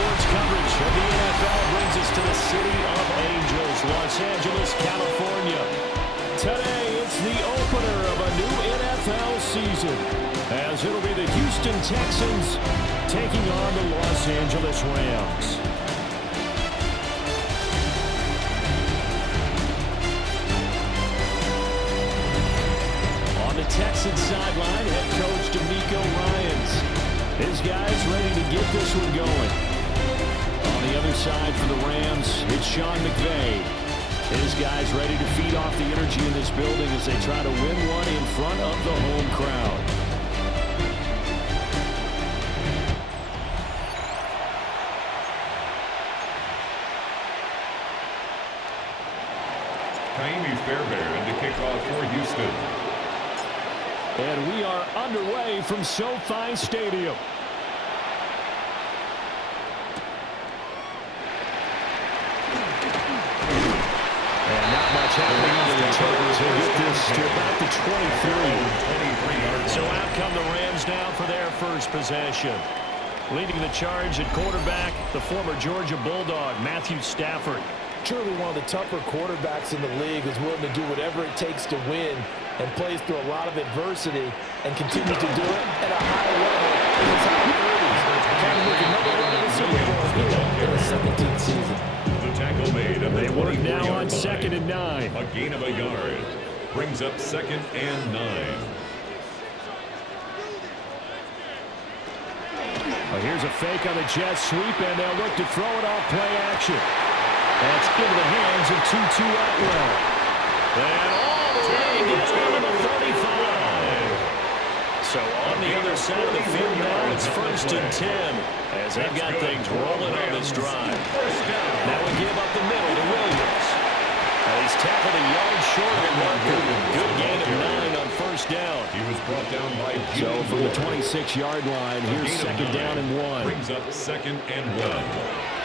Sports coverage of the NFL brings us to the City of Angels, Los Angeles, California. Today, it's the opener of a new NFL season, as it'll be the Houston Texans taking on the Los Angeles Rams. On the Texans sideline, head coach D'Amico Ryans. His guys ready to get this one going. On the other side for the Rams, it's Sean McVay. His guys ready to feed off the energy in this building as they try to win one in front of the home crowd. Jaime Fairbairn to kick off for Houston. And we are underway from SoFi Stadium. And not much happening on the turns. They get this to about the 23. So out come the Rams now for their first possession. Leading the charge at quarterback, the former Georgia Bulldog, Matthew Stafford. Truly one of the tougher quarterbacks in the league, who's willing to do whatever it takes to win and plays through a lot of adversity and continues to do it at a high level in his high 30s. Trying to make another run in the Super Bowl here in his 17th season. The tackle made at the They work now on 24-yard second line. and 9. A gain of a yard. Brings up 2nd and 9. Well, here's a fake on the jet sweep, and they'll look to throw it off play action. That's into the hands of Tutu Atwell. And all the way down to the 35. So on the other side of the field now, it's 1st and 10, as they've got things rolling on this drive. Now we give up the middle to Williams. He's tackled a yard short of the marker. Good gain of 9 on 1st down. He was brought down by So from the 26-yard line, here's 2nd down and 1. Brings up 2nd and 1.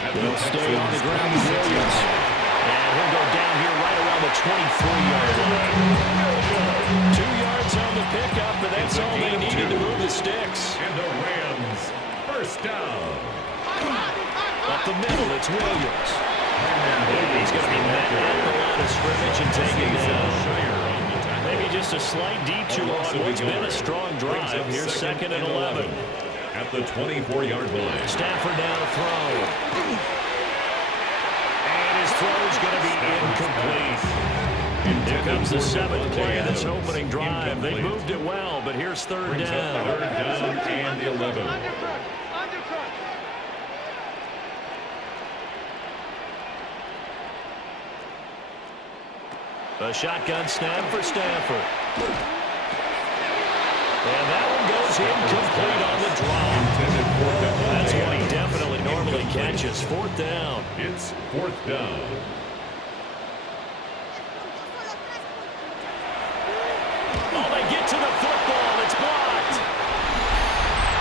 He'll stay on the ground with Williams. And he'll go down here right around the 23-yard line. 2 yards on the pickup, but that's all they needed to move the sticks. And the Rams, 1st down. Up the middle, it's Williams. He's going to be met at the line of scrimmage and taken down. Maybe just a slight detour on what's been a strong drive. Here's 2nd and 11. At the 24-yard line. Stafford down to throw. And his throw's going to be incomplete. Here comes the 7th play of this opening drive. They moved it well, but here's 3rd down. 3rd down and 11. A shotgun snap for Stafford. And that one goes incomplete on the drop. That's what he definitely normally catches. 4th down. It's 4th down. Oh, they get to the football. It's blocked.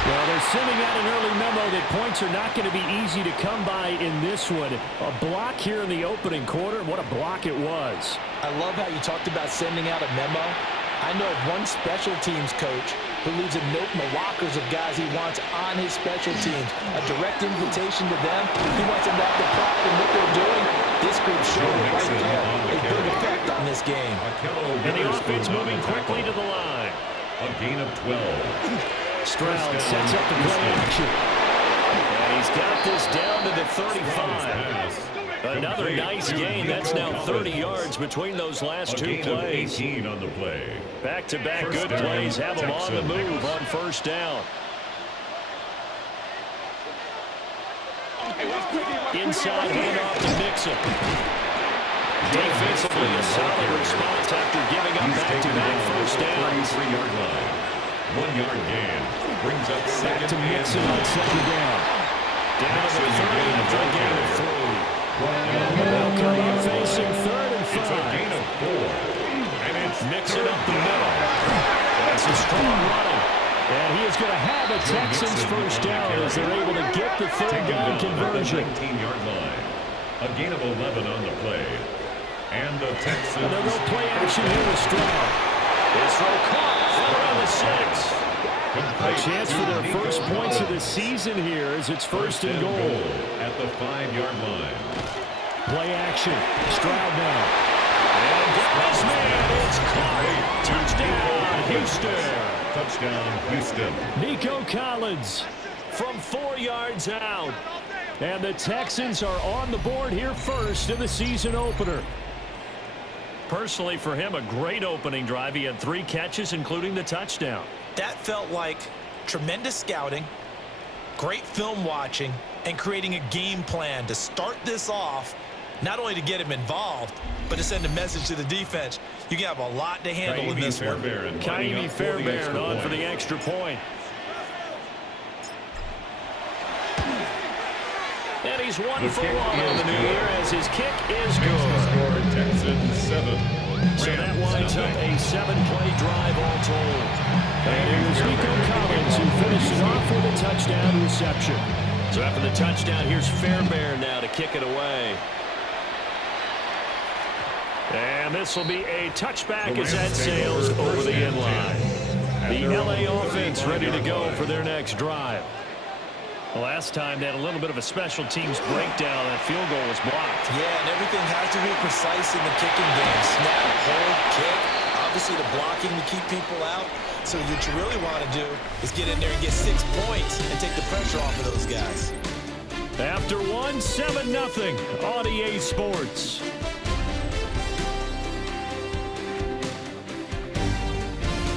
Well, they're sending out an early memo that points are not going to be easy to come by in this one. A block here in the opening quarter. What a block it was. I love how you talked about sending out a memo. I know of one special teams coach who leaves a note in the lockers of guys he wants on his special teams. A direct invitation to them. He wants them to have the pride in what they're doing. This group showed it right there. A big effect on this game. And the offense moving quickly to the line. A gain of 12. Stroud sets up the play action. And he's got this down to the 35. Another nice gain. That's now 30 yards between those last 2 plays. 18 on the play. Back-to-back good plays have them on the move on 1st down. Inside handoff to Mixon. Defensively, a solid response after giving up back-to-back 1st downs. 3-yard line. 1-yard gain. Brings up 2nd Back to Mixon and on 2nd down. Down to the 30 after a gain of 3. They'll come up facing 3rd and 5. It's a gain of 4. And it's Mixon up the middle. That's a strong running. And he is going to have a Texans 1st down as they're able to get the 3rd down conversion. 19-yard line. A gain of 11 on the play. And the Texans. And they'll go play action here with Stroud. This throw caught around the 6. A chance for their first points of the season here as it's first and goal. At the 5-yard line. Play action. Stroud now. And this man is caught. Touchdown, Houston. Touchdown, Houston. Nico Collins from 4 yards out. And the Texans are on the board here first in the season opener. Personally, for him, a great opening drive. He had 3 catches, including the touchdown. That felt like tremendous scouting, great film watching, and creating a game plan to start this off, not only to get him involved, but to send a message to the defense. You have a lot to handle in this one. Kaimi Fairbairn on for the extra point. And he's 1 for 1 on the new year as his kick is good. Texans 7. So that winds up a 7-play drive all told. And it was Nico Collins who finished it off with a touchdown reception. So after the touchdown, here's Fairbairn now to kick it away. And this will be a touchback as that sails over the end line. The LA offense ready to go for their next drive. Last time they had a little bit of a special teams breakdown. That field goal was blocked. Yeah, and everything has to be precise in the kicking game. Snap, hold, kick. Obviously the blocking to keep people out. So what you really want to do is get in there and get 6 points and take the pressure off of those guys. After 1, 7-0 on EA Sports.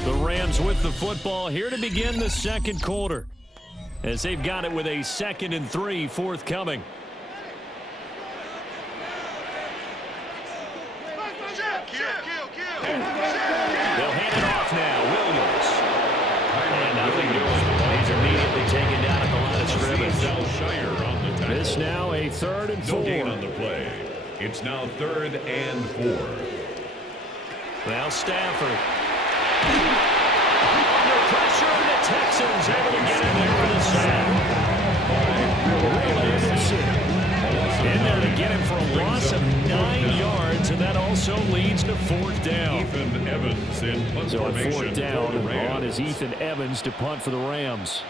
The Rams with the football here to begin the second quarter, as they've got it with a 2nd and 3 forthcoming. They'll hand it off now. Williams. And nothing doing. He's immediately taken down at the line of scrimmage. This now a 3rd and 4. No gain on the play. It's now 3rd and 4. Now Stafford. Under pressure, the Texans able to get in there for the sack. In there to get him for a loss of 9 yards, and that also leads to 4th down. Ethan Evans in punt So on formation 4th down, for the Rams. on is Ethan Evans to punt for the Rams.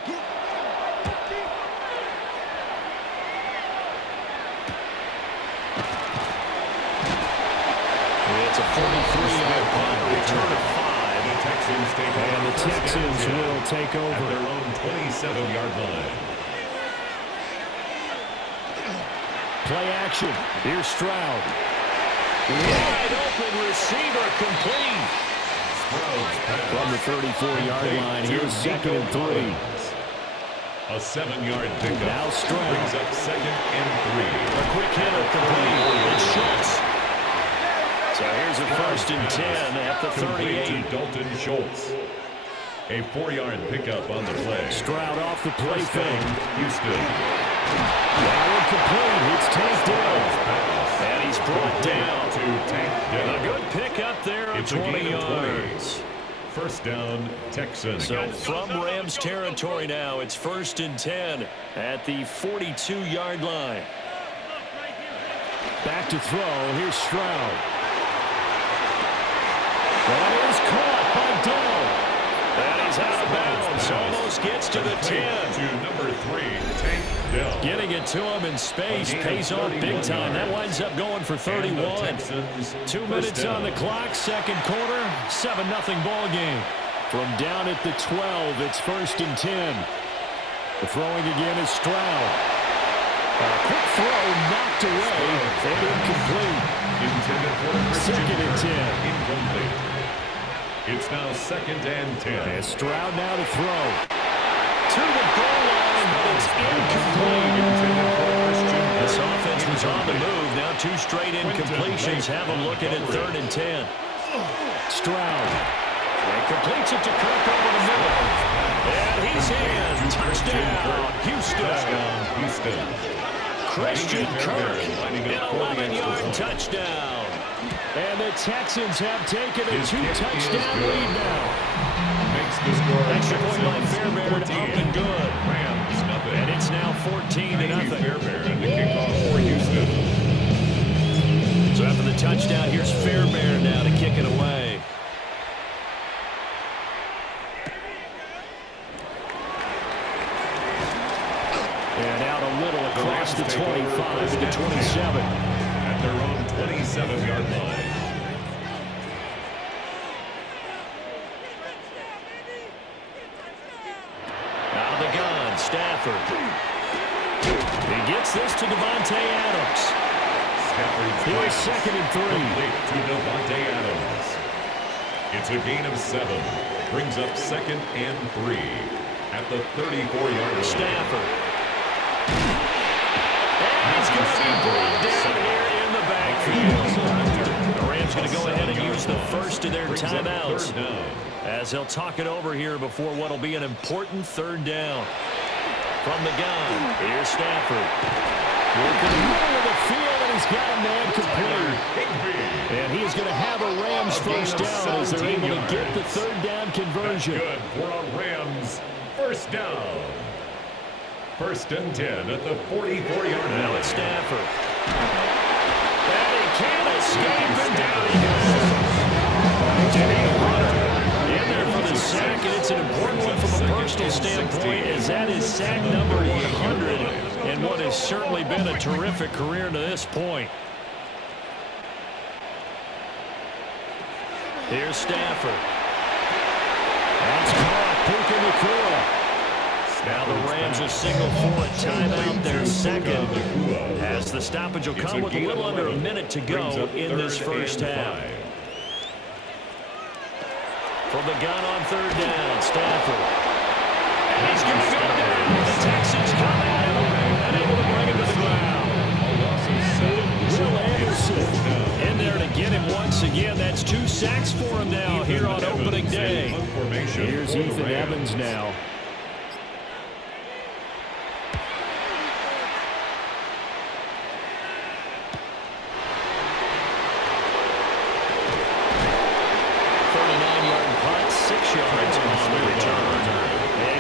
It's a 43-yard punt, return of 5. And the Texans will take over. At their own 27-yard line. Play action. Here's Stroud. Wide open receiver complete. From the 34-yard line, here's 2nd and 3. A 7-yard pickup. Now Stroud brings up 2nd and 3. A quick hitter complete. It's Schultz. So here's a 1st and 10 at the 38. Dalton Schultz. A 4-yard pickup on the play. Stroud off the play fake. Houston. That one complete. It's Tank down. And he's brought down. To Tank down. A good pickup there of 20 yards. 1st down, Texans. So from Rams territory now, it's 1st and 10 at the 42-yard line. Back to throw. Here's Stroud. That is caught by Dell. That is out of bounds. Almost gets to the 10. To number 3, Tank Dell. Getting it to him in space pays off big time. That winds up going for 31. 2 minutes on the clock, second quarter, 7-0 ball game. From down at the 12, it's 1st and 10. The throwing again is Stroud. A quick throw knocked away and incomplete. Intended for 2nd and 10. Incomplete. It's now 2nd and 10. And Stroud now to throw. To the goal line, but it's incomplete. This offense was on the move. Now 2 straight incompletions. Have a look at it, 3rd and 10. Stroud. And completes it to Kirk over the middle. And he's in. Touchdown, Houston. Christian Kirk, an 11-yard touchdown. And the Texans have taken a 2-touchdown lead now. Makes the score. Extra point by Fairbairn, up and good. Rams, nothing. And it's now 14-0. Fairbairn, the kickoff for Houston. So after the touchdown, here's Fairbairn now to kick it away. And out a little across the 25 to the 27. At their own 27-yard line. Out of the gun, Stafford. He gets this to Davante Adams. Here's 2nd and 3. To Davante Adams. It's a gain of 7. Brings up 2nd and 3 at the 34-yard line. Stafford. And he's going to be brought down here in the backfield. The Rams going to go ahead and use the first of their timeouts as they'll talk it over here before what will be an important 3rd down. From the gun, here's Stafford. Working the middle of the field, and he's got a man complete. And he is going to have a Rams first down as they're able to get the 3rd down conversion. Good for a Rams first down. 1st and 10 at the 44-yard line. Now it's Stafford. And he can't escape, and down he goes. Jimmy Hunter in there for the sack, and it's an important one from a personal standpoint, as that is sack number 100, and what has certainly been a terrific career to this point. Here's Stafford. That's caught. Puka Nacua. Now the Rams will signal for a timeout, their 2nd, as the stoppage will come with a little under a minute to go in this first half. From the gun on 3rd down, Stafford. And he's going to go down. The Texans come at him and able to bring him to the ground. Will Anderson in there to get him once again. That's 2 sacks for him now here on opening day. Here's Ethan Evans now.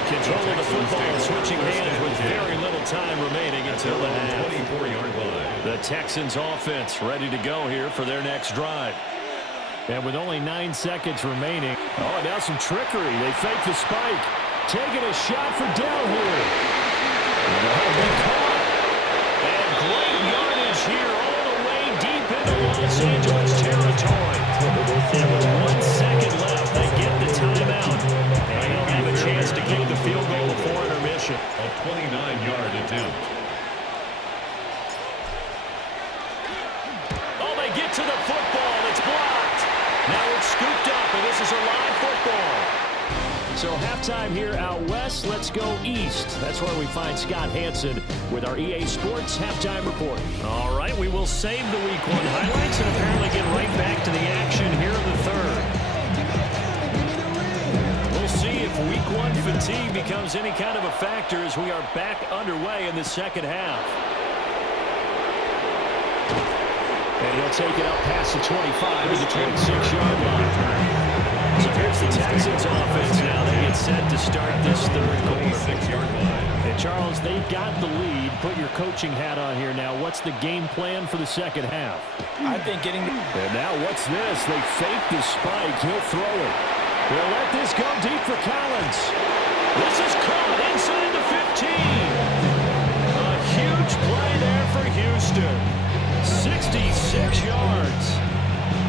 Control of the football, switching hands with very little time remaining until the half. 24-yard line. The Texans offense ready to go here for their next drive. And with only 9 seconds remaining. Oh, now some trickery. They fake the spike. Taking a shot for Dell here. And great yardage here all the way deep into Los Angeles territory. And with 1 second left, they get the timeout. And he'll have a chance to kick the field goal before intermission. A 29-yard attempt. Oh, they get to the football. It's blocked. Now it's scooped up, and this is a live football. So halftime here out west. Let's go east. That's where we find Scott Hansen with our EA Sports halftime report. All right, we will save the Week 1 highlights and apparently get right back to the action here in the 3rd. See if Week 1 fatigue becomes any kind of a factor as we are back underway in the 2nd half. And he'll take it up past the 25 to the 26-yard line. So here's the Texans offense now. They get set to start this 3rd quarter. 26-yard line. And Charles, they've got the lead. Put your coaching hat on here now. What's the game plan for the 2nd half? I think getting the... And now what's this? They fake the spike. He'll throw it. They'll let this go deep for Collins. This is caught inside the 15. A huge play there for Houston. 66 yards.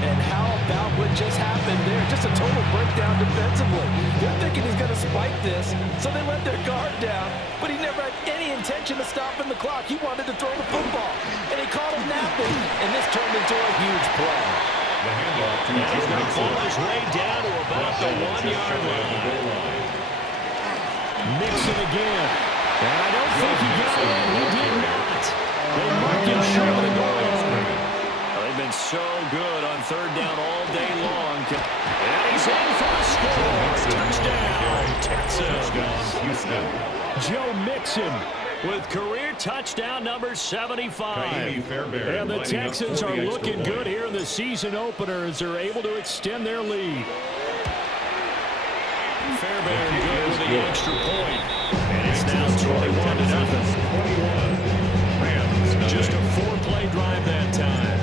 And how about what just happened there? Just a total breakdown defensively. They're thinking he's going to spike this, so they let their guard down. But he never had any intention of stopping the clock. He wanted to throw the football. And he caught him napping. And this turned into a huge play. The handoff to He's going to pull his way down to about the 1-yard line. Mixon again. And I don't think he got it. He did not. They mark him short of the goal line. They've been so good on 3rd down all day long. And he's in for the score. Touchdown, Texans. Houston. Joe Mixon with career touchdown number 75. And the Texans are looking good here in the season opener as they're able to extend their lead. Fairbairn good with the extra point. And it's now 21-0. Just a 4-play drive that time.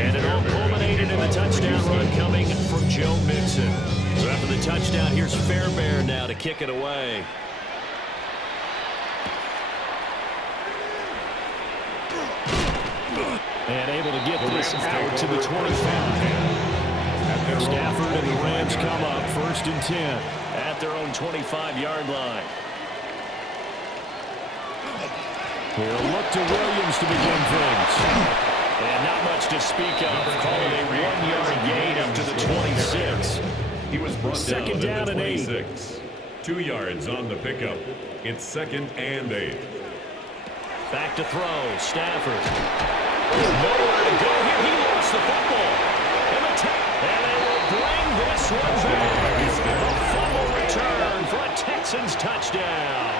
And it all culminated in the touchdown run coming from Joe Mixon. So after the touchdown, here's Fairbairn now to kick it away. And able to get this out to the 25. Stafford and the Rams come up 1st and 10 at their own 25-yard line. He'll look to Williams to begin things. And not much to speak of. Call it a 1-yard gain up to the 26. He was brought Second down and 8. 2 yards on the pickup. It's 2nd and 8. Back to throw. Stafford. Nowhere to go here. He lost the football. And they will bring this one back. A fumble return for a Texans touchdown.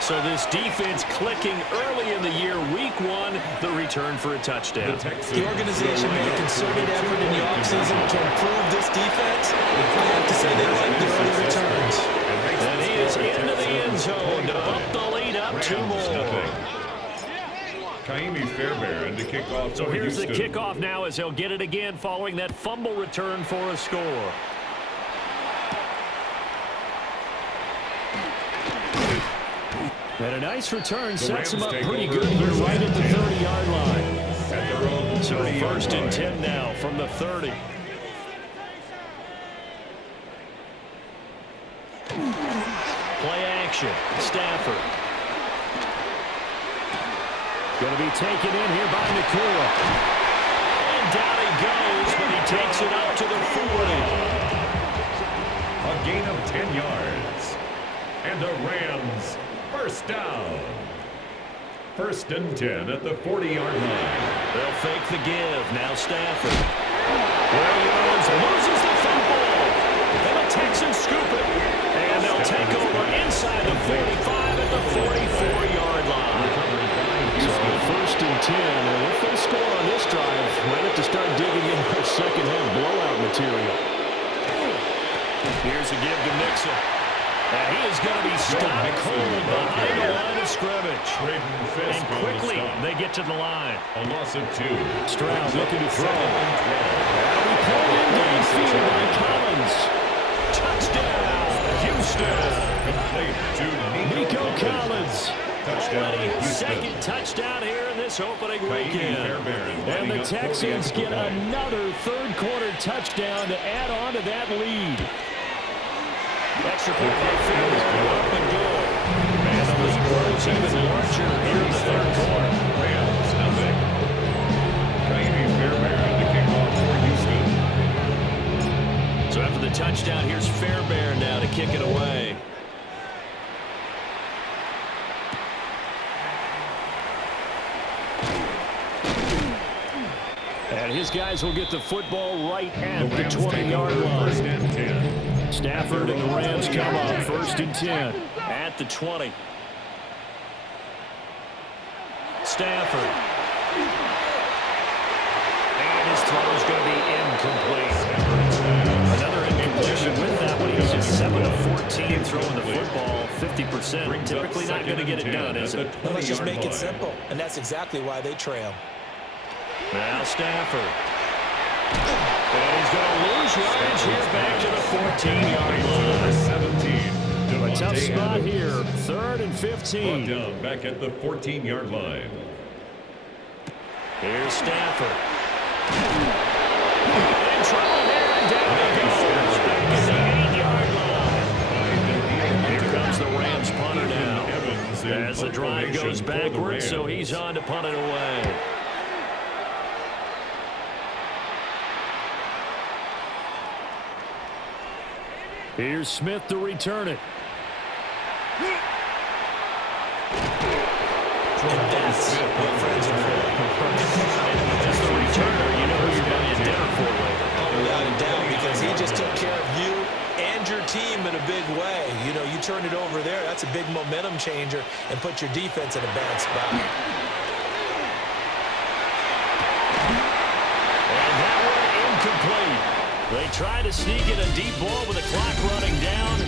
So this defense clicking early in the year, week 1, the return for a touchdown. The organization made a concerted effort in the offseason to improve this defense. I have to say they like the early returns. And he is into the end zone to bump the lead up 2 more. Kaimi Fairbairn to kick off. So here's the kickoff now as they'll get it again following that fumble return for a score. And a nice return sets him up pretty good here right at the 30-yard line. So 1st and 10 now from the 30. Play action. Stafford. Going to be taken in here by Nakua. And down he goes, but he takes it up to the 40. A gain of 10 yards. And the Rams 1st down. 1st and 10 at the 40-yard line. They'll fake the give. Now Stafford. Williams loses the football. And the Texans scoop it. And they'll take over inside the 45 at the 44-yard line. So 1st and 10. And if they score on this drive, might have to start digging in their second-half blowout material. Here's a give to Mixon. And he is going to be stopped cold behind the line of scrimmage. And quickly they get to the line. A loss of 2. Stroud looking to throw. That'll be pulled in downfield by Collins. Touchdown, Houston. Complete to Nico Collins. Touchdown, Houston. 2nd touchdown here in this opening weekend. And the Texans get another 3rd-quarter touchdown to add on to that lead. Extra point by Fairbairn, up and good. And the lead grows even larger here in the 3rd quarter. Rams, nothing. Kaimi Fairbairn to kick off for Houston. So after the touchdown, here's Fairbairn now to kick it away. And his guys will get the football right at the 20-yard line. 1st and 10. Stafford and the Rams come up 1st and 10 at the 20. Stafford. And his throw is going to be incomplete. Another incompletion with that one. He's just 7 of 14 throwing the football. 50%. Typically not going to get it done, is it? Well, let's just make it simple. And that's exactly why they trail. Now Stafford. And he's going to lose yards here back to the 14-yard line. 17. A tough spot here. 3rd and 15. Down back at the 14-yard line. Here's Stafford. In trouble here, and down he goes. Back at the 8-yard line. Here comes the Rams punter now. As the drive goes backwards, so he's on to punt it away. Here's Smith to return it. And that's what friends are for. As the returner, you know who you're buying dinner for later. Oh, without a doubt, because he just took care of you and your team in a big way. You know, you turn it over there, that's a big momentum changer and put your defense in a bad spot. And that one incomplete. They try to sneak in a deep ball with the clock running down,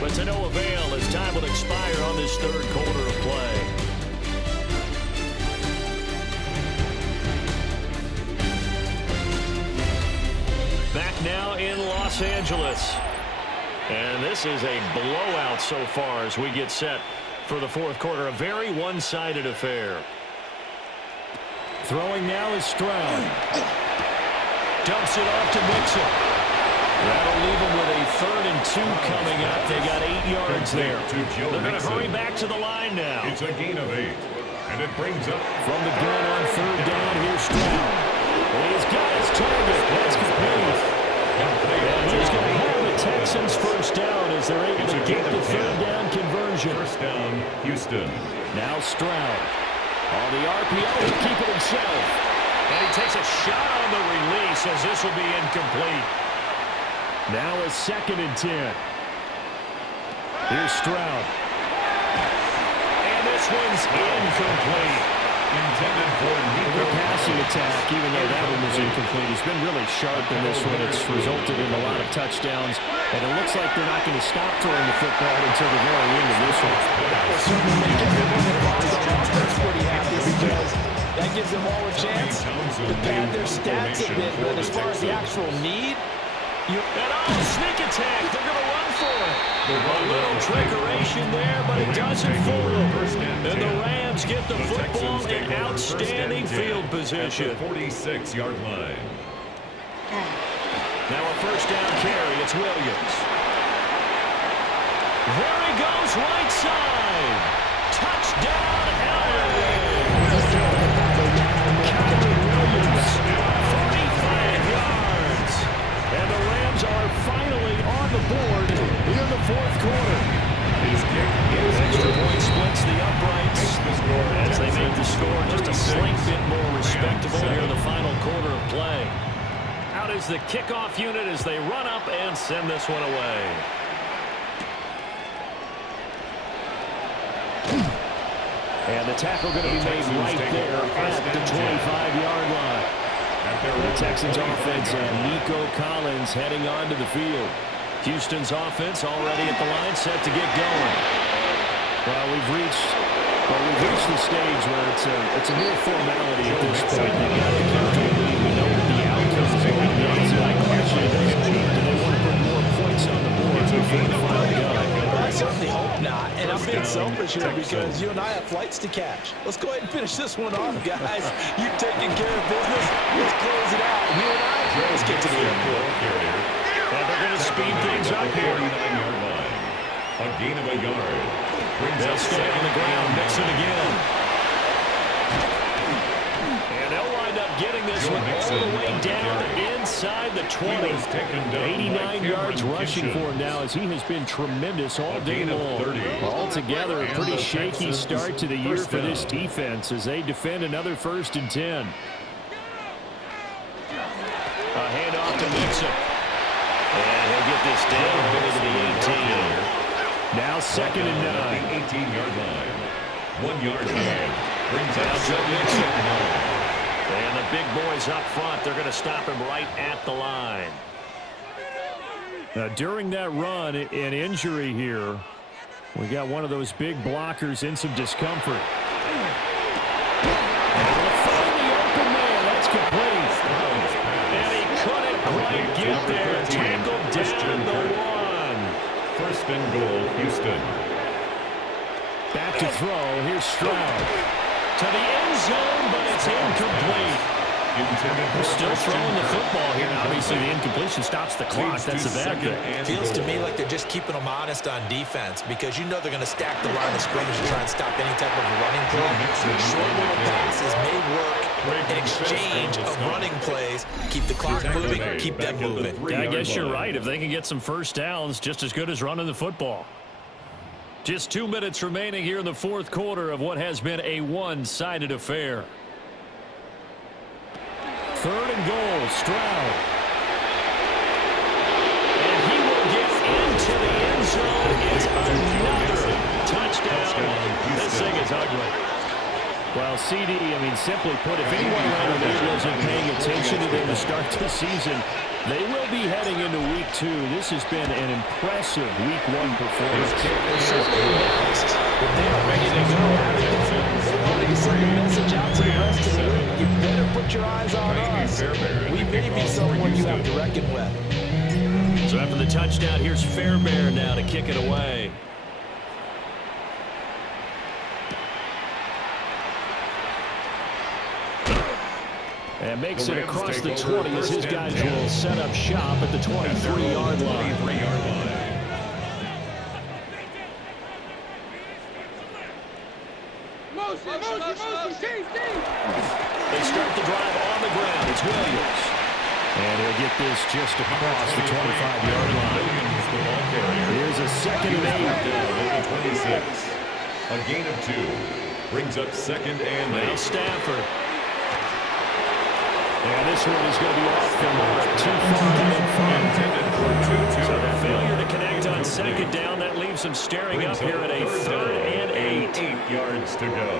but to no avail as time will expire on this 3rd quarter of play. Back now in Los Angeles. And this is a blowout so far as we get set for the 4th quarter. A very one-sided affair. Throwing now is Stroud. Dumps it off to Mixon. That'll leave them with a 3rd and 2 coming up. They got 8 yards there. They're going to hurry back to the line now. It's a gain of 8. And it brings up from the gun on 3rd down. Here's Stroud. He's got his target. That's complete. And he's going to have the Texans first down as they're able to get the 3rd down conversion. First down, Houston. Now Stroud. On the RPO, he'll keep it himself. And he takes a shot on the release as this will be incomplete. Now a 2nd and 10. Here's Stroud. And this one's incomplete. Intended for the passing attack, even though that one was incomplete. He's been really sharp in this one. It's resulted in a lot of touchdowns. And it looks like they're not going to stop throwing the football until the very end of this one. That will certainly make everyone involved on offense pretty happy because that gives them all a chance to pad their stats a bit. But as far as the actual need, sneak attack. They're going to run for it. A little trickeration there, but it doesn't fool them. And the Rams get the football in outstanding field position. 46-yard line. Now a first down carry. It's Williams. There he goes, right side. Touchdown, LA. Williams, 45 yards. And the Rams are finally on the board here in the 4th quarter. His kick is Extra point splits the uprights as they make the score just a slight bit more respectable here in the final quarter of play. Out is the kickoff unit as they run up and send this one away. And the tackle going to be made right there at the 25-yard line. The Texans offense and Nico Collins heading onto the field. Houston's offense already at the line, set to get going. Well, we've reached the stage where it's a mere formality at this point. They've got the counting lead. We know what the outcome is going to be. So my question is, do they want to put more points on the board before the final go? I certainly hope not. And I'm being selfish here because you and I have flights to catch. Let's go ahead and finish this one off, guys. You've taken care of business. Let's close it out. You and I, let's get to the airport. And they're going to speed things up here. 49-yard line. A gain of a yard. They'll stay on the ground. Mixon again. And they'll wind up getting this one all the way down inside the 20. 89 yards rushing for him now as he has been tremendous all day long. Altogether, a pretty shaky start to the year for this defense as they defend another 1st and 10. A handoff to Mixon. And he'll get this down over to the 18. Now 2nd and 9. 18-yard line. 1 yard line. Brings out Joe Mixon. And the big boys up front, they're going to stop him right at the line. During that run, an injury here. We got one of those big blockers in some discomfort. And they'll find the open man. That's complete. And he couldn't quite get there. Tackled down the 1. 1st and goal, Houston. Back to throw. Here's Stroud. To the end zone, but it's incomplete. They're still throwing the football here. Obviously, the incompletion stops the clock. That's a bad thing. Feels to me like they're just keeping them honest on defense because you know they're going to stack the line of scrimmage and try and stop any type of running play. Short little passes may work in exchange of running plays. Keep the clock moving, keep them moving. Yeah, I guess you're right. If they can get some first downs, just as good as running the football. Just 2 minutes remaining here in the 4th quarter of what has been a one-sided affair. 3rd and goal, Stroud. And he will get into the end zone. It's another touchdown. This thing is ugly. Well, CD, I mean, simply put, if anyone around there wasn't paying attention to them to start the season, they will be heading into week 2. This has been an impressive week 1 performance. They're certainly announced that they are ready to go. They're wanting to send a message out to the rest of the league. You better put your eyes on us. We may be someone you have to reckon with. So after the touchdown, here's Fairbairn now to kick it away. And makes it across the 20 as his guys will set up shop at the 23-yard line. They start the drive on the ground. It's Williams. And he'll get this just across the 25-yard line. Here's a second and 8. A gain of 2. Brings up second and 8. Now Stafford. And this one is going to be off the mark. Too far in front. So the failure to connect on second down, that leaves them staring up here at a 3rd and 8. 8 yards to go.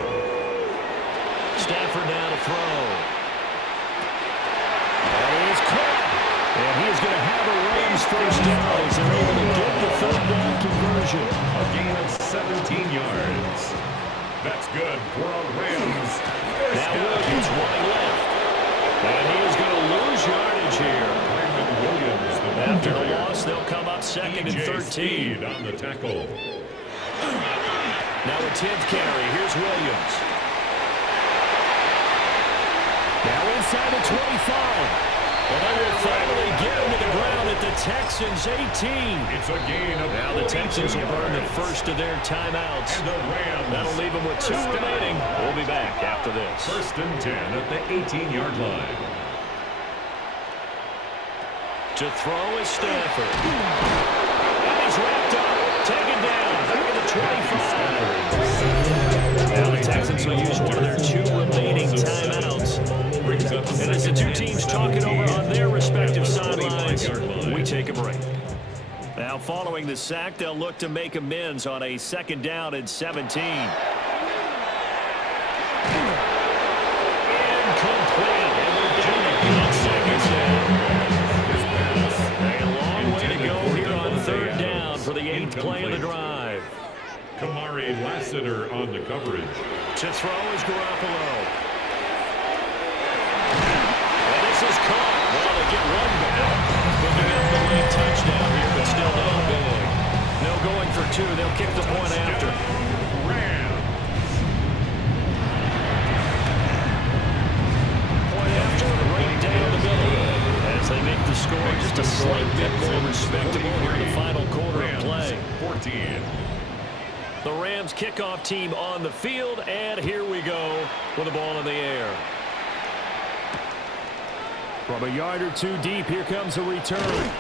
Stafford now to throw. That is caught. And he is going to have a Rams first down as they're able to get the 3rd down conversion. A gain of 17 yards. That's good for a Rams. Now Williams running left. And he is going to lose yardage here. After the loss, they'll come up second and 13. On the tackle. Now a 10th carry. Here's Williams. Now inside the 25. And they will finally get him to the ground at the Texans' 18. It's a gain of now the Texans will burn the first of their timeouts. And the Rams. That'll leave them with 2 remaining. We'll be back after this. 1st and 10 at the 18-yard line. To throw is Stafford. And he's wrapped up. Taken down. Back at the 25. Now the Texans will use one of their 2 remaining timeouts. And as the 2 teams talking over on their respective sidelines, we take a break. Now following the sack, they'll look to make amends on a 2nd down and 17. Incomplete. And we're down to 8 seconds now. A long way to go here on 3rd down for the 8th play of the drive. Kamari Lassiter on the coverage. To throw is Garoppolo. And this is caught. Well, they get one back. Moving up the late touchdown here, but still not big. No going for 2. They'll kick the point after. Point after, right down the middle. As they make the score just a slight bit more respectable here in the final quarter of play. 14. The Rams kickoff team on the field, and here we go with the ball in the air. From a yard or 2 deep, here comes a return.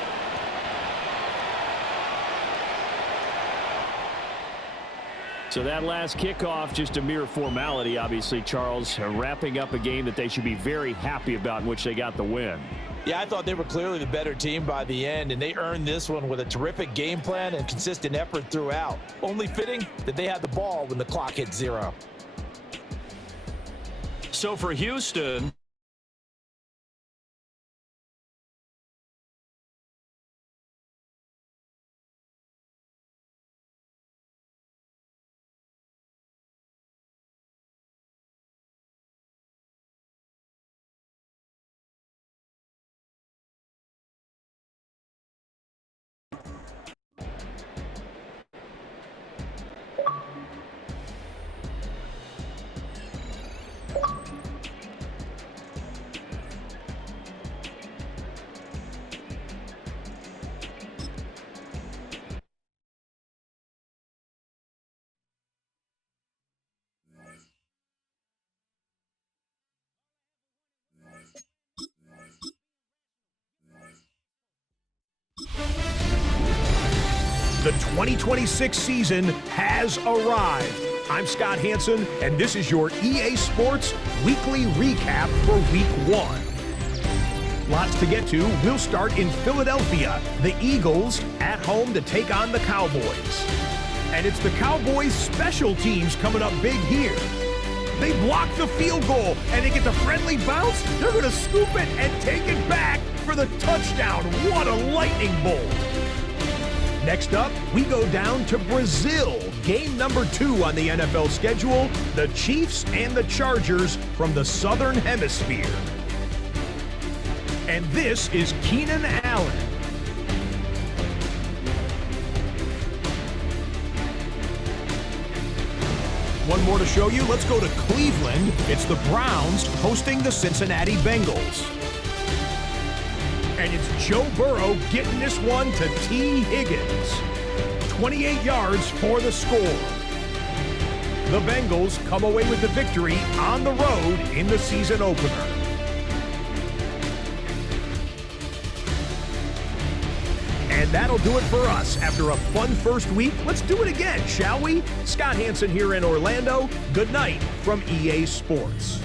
So that last kickoff, just a mere formality, obviously, Charles, wrapping up a game that they should be very happy about in which they got the win. Yeah, I thought they were clearly the better team by the end, and they earned this one with a terrific game plan and consistent effort throughout. Only fitting that they had the ball when the clock hit 0. So for Houston, The 2026 season has arrived. I'm Scott Hansen, and this is your EA Sports Weekly Recap for Week 1. Lots to get to. We'll start in Philadelphia. The Eagles at home to take on the Cowboys. And it's the Cowboys' special teams coming up big here. They block the field goal, and they get the friendly bounce. They're going to scoop it and take it back for the touchdown. What a lightning bolt. Next up, we go down to Brazil. Game number 2 on the NFL schedule, the Chiefs and the Chargers from the Southern Hemisphere. And this is Keenan Allen. one more to show you. Let's go to Cleveland. It's the Browns hosting the Cincinnati Bengals. And it's Joe Burrow getting this one to T. Higgins. 28 yards for the score. The Bengals come away with the victory on the road in the season opener. And that'll do it for us. After a fun first week, let's do it again, shall we? Scott Hanson here in Orlando. Good night from EA Sports.